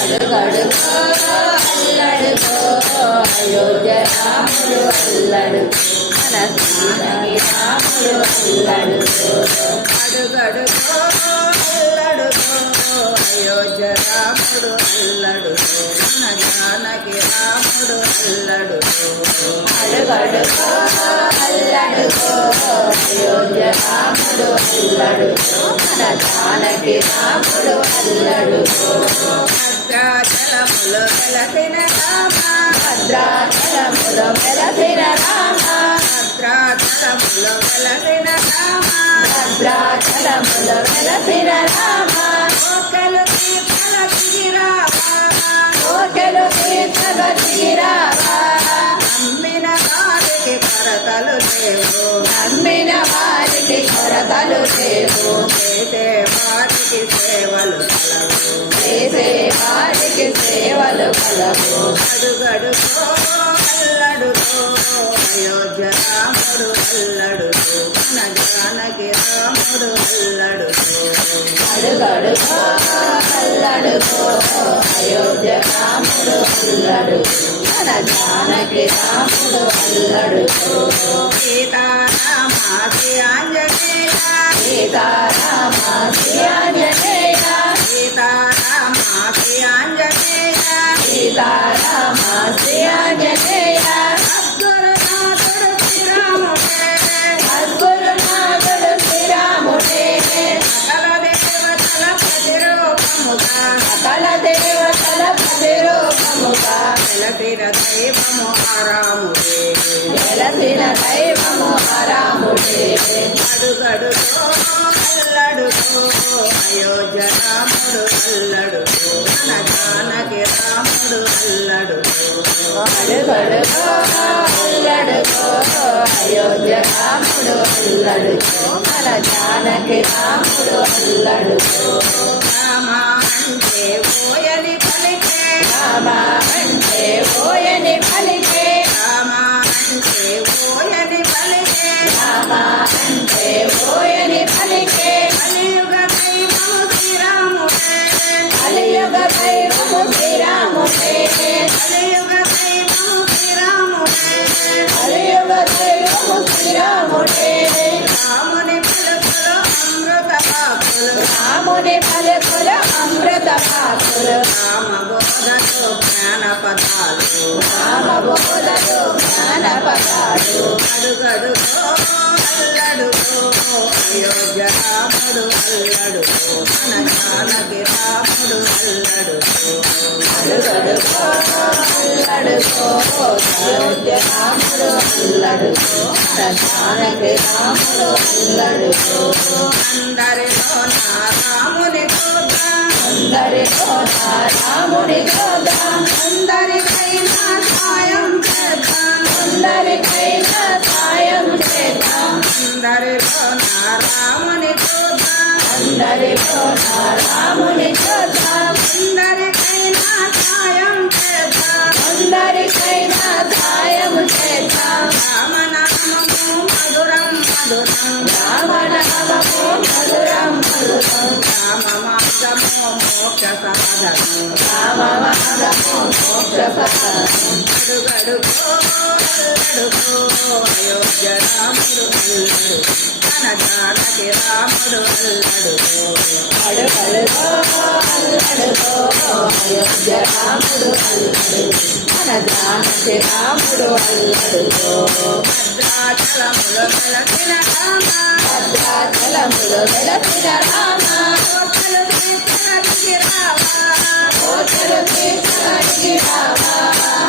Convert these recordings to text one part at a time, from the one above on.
అడుగడుగో అల్లడుగో అయోధ్య రాముడు అల్లడుగో మన జానకి రాముడు అల్లడుగో అడుగడుగో అల్లడుగో అయోధ్య రాముడు అల్లడుగో మన జానకి రాముడు అల్లడుగో అడుగడుగో అల్లడుగో అయోధ్య రాముడు అల్లడుగో మన జానకి రాముడు అల్లడుగో భద్రాచలములో వెలసిన రామ భద్రాచలములో వెలసిన రామ భద్రాచలములో వెలసిన రామ భద్రాచలములో వెలసిన రామ కోకెలు తీర్థల దిగిరావా కోకెలు తీర్థల దిగిరావా నమ్మిన వారికి కొరతలు లేవు నమ్మిన వారికి కొరతలు లేవు చేసే వారికి సేవలు కలవు చేసే వారికి సేవలు కలవు అడుగడుగో అల్లడుగో అయోధ్య రాముడు అల్లడుగో మన జానకి రాముడు అల్లడుగో అడుగడుగో అల్లడుగో అయోధ్య రాముడు అల్లడుగో మన జానకి రాముడు అల్లడుగో సీతారామాసి ఆంజనేయ సీతారామాసి ఆంజనేయ సీతారామాసి ఆంజనేయ సీతారామాసి ఆంజనేయ అద్గురునాథుడు శ్రీరాముడే అద్గురునాథుడు శ్రీరాముడే సకల దేవతల ప్రతిరూపముగా వెలసిన దైవము ఆరాముడే వెలసిన దైవము ఆరాముడే అడుగడుగో అల్లడుగో అయోధ్య రాముడు అల్లడుగో మన జానకి రాముడు అల్లడుగో అడుగడుగో అల్లడుగో అయోధ్య రాముడు అల్లడుగో మన జానకి రాముడు అల్లడుగో రామ అంటే ఓయని పలికే రామ అంటే ఓయని పలికే రామ అంటే ఓయని పలికే రామ అంటే ఓయని పలికే కలియుగ దైవము శ్రీరాముడే కలియుగ దైవము శ్రీరాముడే కలియుగ దైవము శ్రీరాముడే కలియుగ దైవము శ్రీరాముడే రాముని పలుకులు అమృత పాకులు రాముని పలుకులు అమృత పాకులు రామ బోధలు జ్ఞాన పదాలు రామ బోధలు జ్ఞాన పదాలు అడుగడుగో అల్లడుగో అయోధ్య రాముడు అల్లడుగో మన జానకి రాముడు అల్లడుగో అడుగడుగో అల్లడుగో అయోధ్య రాముడు అల్లడుగో మన జానకి రాముడు అల్లడుగో అందరిలో నా రాముని చూద్దాం అందరిలో నా రాముని చూద్దాం అందరికైనా సాయం చేద్దాం అందరికైనా సాయం చేద్దాం అందరిలో నా రాముని చూద్దాం అందరిలో నా రాముని చూద్దాం అందరికైనా సాయం చేద్దాం అందరికైనా సాయం చేద్దాం రామనామము మధురం మధురం రామనామము మధురం మధురం రామ మార్గము మోక్ష సాధనం రామ మార్గము మోక్ష సాధనం అడుగడుగో అల్లడుగో అయోధ్య రాముడు అల్లడుగో మన జానకి రాముడు అల్లడుగో అడుగడుగో అల్లడుగో అయోధ్య రాముడు అల్లడుగో మన జానకి రాముడు అల్లడుగో భద్రాచలములో వెలసిన రామ భద్రాచలములో వెలసిన రామ కోటలు తీర్చడానికి రావా కోటలు తీర్చడానికి రావా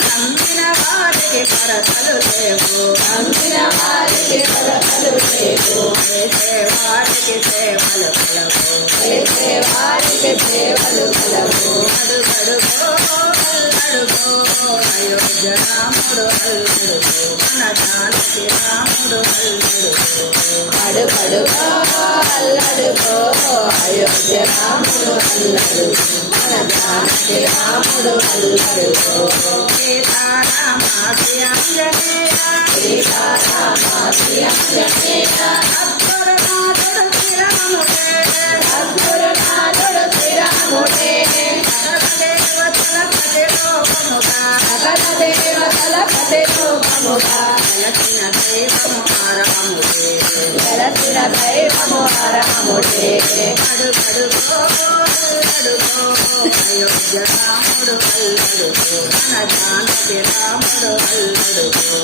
నమ్మిన వారికి కొరతలు లేవు నమ్మిన వారికి కొరతలు లేవు చేసే వారికి సేవలు కలవు చేసే వారికి సేవలు కలవు అడుగడుగో అల్లడుగో అయోధ్య రాముడు అల్లడుగో మన జానకి రాముడు అల్లడుగో అడుగడుగో అల్లడుగో అయోధ్య రాముడు అల్లడుగో మన జానకి రాముడు అల్లడుగో సీతారామాసి ఆంజనేయ సీతారామాసి ఆంజనేయ అద్గురునాథుడు శ్రీరాముడే అద్గురునాథుడు శ్రీరాముడే సకల అడుగడుగో అల్లడుగో అయోధ్య రాముడు అల్లడుగో మన జానకి రాముడు అల్లడుగో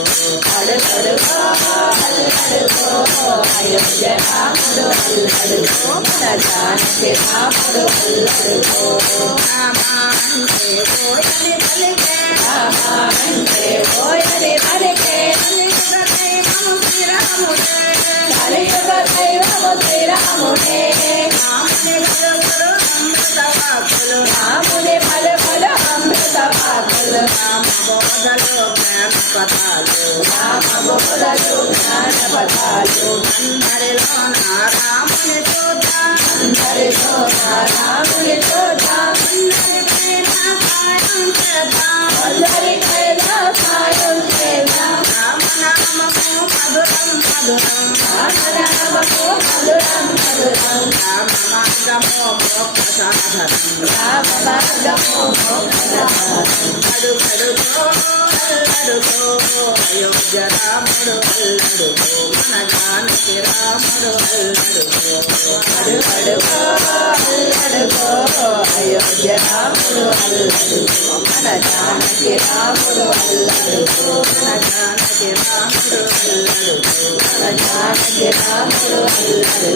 అడుగడుగో అల్లడుగో అయోధ్య రాముడు అల్లడుగో మన జానకి రాముడు అల్లడుగో రామ అంటే పోయని పలికే రామ అంటే పోయని పలికే కలియుగ దైవము శ్రీరాముడే రాముని పలుకులు అమృత వాక్కులు రామ బోధలు జ్ఞాన పదాలు రామ బోధలు జ్ఞాన పదాలు అందరిలోన రాముని చూద్దాం అందరిలో రాముని చూద్దాం అందరికైనా సాయం చేద్దాం అందరికైనా సాయం చేద్దాం రామనామము మధురం మధురం రామనామము మధురం మధురం రామ మార్గము మోక్ష సాధనం రామ మార్గము మోక్షసాధనం అడుగడుగో అల్లడుగో అయోధ్య రాముడు అల్లడుగో మన జానకి రాముడు అల్లడుగో అడుగడుగో అల్లడుగో అయోధ్య రాముడు అల్లడుగో మన జానకి రాముడు అల్లడుగో మన జానకి రాముడు అల్లడుగో మన జానకి రాముడు అల్లడుగో